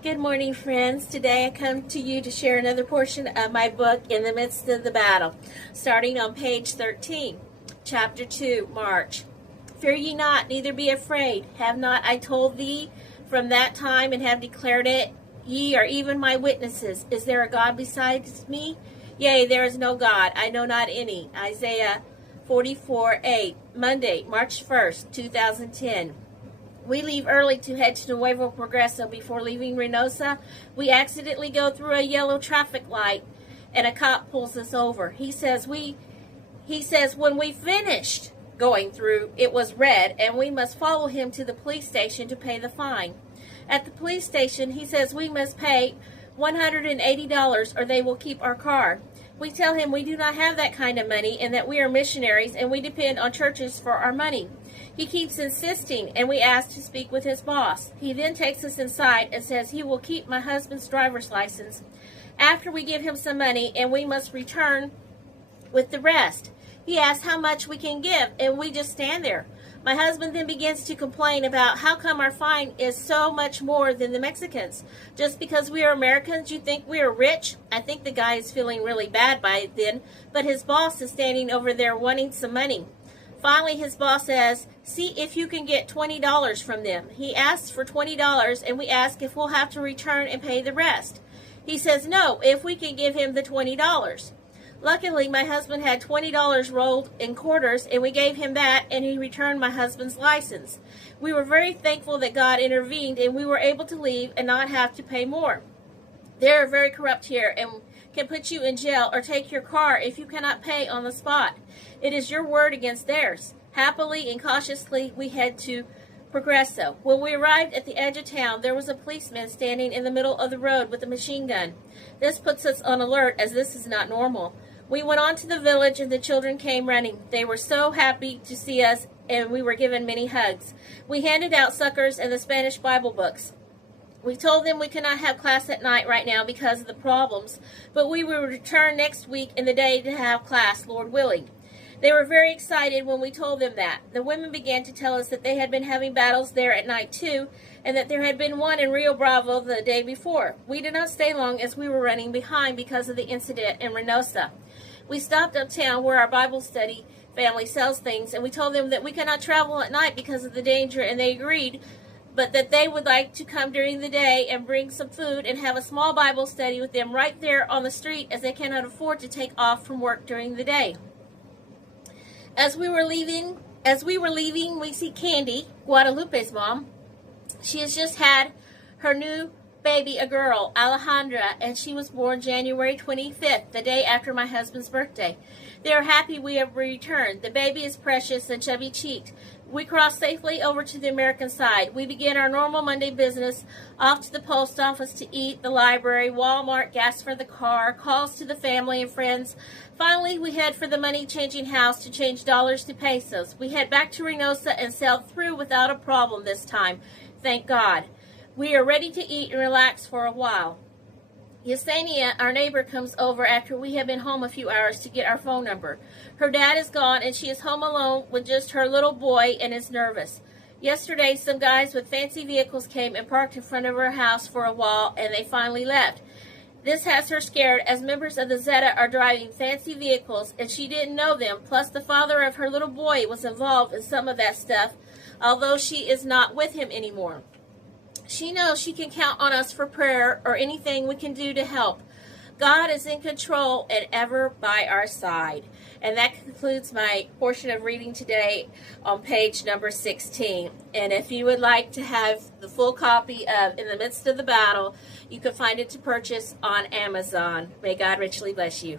Good morning, friends. Today I come to you to share another portion of my book, In the Midst of the Battle, starting on page 13, chapter 2, March. Fear ye not, neither be afraid. Have not I told thee from that time, and have declared it? Ye are even my witnesses. Is there a God besides me? Yea, there is no God. I know not any. Isaiah 44:8. Monday, March 1st, 2010. We leave early to head to Nuevo Progreso. Before leaving Reynosa, we accidentally go through a yellow traffic light, and a cop pulls us over. He says when we finished going through, it was red, and we must follow him to the police station to pay the fine. At the police station, he says we must pay $180 or they will keep our car. We tell him we do not have that kind of money and that we are missionaries and we depend on churches for our money. He keeps insisting, and we ask to speak with his boss. He then takes us inside and says he will keep my husband's driver's license after we give him some money, and we must return with the rest. He asks how much we can give, and we just stand there. My husband then begins to complain about how come our fine is so much more than the Mexicans. Just because we are Americans, you think we are rich? I think the guy is feeling really bad by then, but his boss is standing over there wanting some money. Finally, his boss says, see if you can get $20 from them. He asks for $20, and we ask if we'll have to return and pay the rest. He says no, if we can give him the $20. Luckily, my husband had $20 rolled in quarters, and we gave him that, and he returned my husband's license. We were very thankful that God intervened, and we were able to leave and not have to pay more. They are very corrupt here and can put you in jail or take your car if you cannot pay on the spot. It is your word against theirs. Happily and cautiously, we head to Progreso. When we arrived at the edge of town, there was a policeman standing in the middle of the road with a machine gun. This puts us on alert, as this is not normal. We went on to the village, and the children came running. They were so happy to see us, and we were given many hugs. We handed out suckers and the Spanish Bible books. We told them we cannot have class at night right now because of the problems, but we will return next week in the day to have class, Lord willing. They were very excited when we told them that. The women began to tell us that they had been having battles there at night too, and that there had been one in Rio Bravo the day before. We did not stay long as we were running behind because of the incident in Reynosa. We stopped uptown where our Bible study family sells things, and we told them that we cannot travel at night because of the danger, and they agreed, but that they would like to come during the day and bring some food and have a small Bible study with them right there on the street, as they cannot afford to take off from work during the day. As we were leaving, we see Candy, Guadalupe's mom. She has just had her new baby, a girl, Alejandra, and she was born January 25th, the day after my husband's birthday. They are happy we have returned. The baby is precious and chubby-cheeked. We cross safely over to the American side. We begin our normal Monday business, off to the post office to eat, the library, Walmart, gas for the car, calls to the family and friends. Finally, we head for the money-changing house to change dollars to pesos. We head back to Reynosa and sailed through without a problem this time. Thank God. We are ready to eat and relax for a while. Yesenia, our neighbor, comes over after we have been home a few hours to get our phone number. Her dad is gone, and she is home alone with just her little boy and is nervous. Yesterday, some guys with fancy vehicles came and parked in front of her house for a while, and they finally left. This has her scared, as members of the Zeta are driving fancy vehicles, and she didn't know them, plus the father of her little boy was involved in some of that stuff, although she is not with him anymore. She knows she can count on us for prayer or anything we can do to help. God is in control and ever by our side. And that concludes my portion of reading today on page number 16. And if you would like to have the full copy of In the Midst of the Battle, you can find it to purchase on Amazon. May God richly bless you.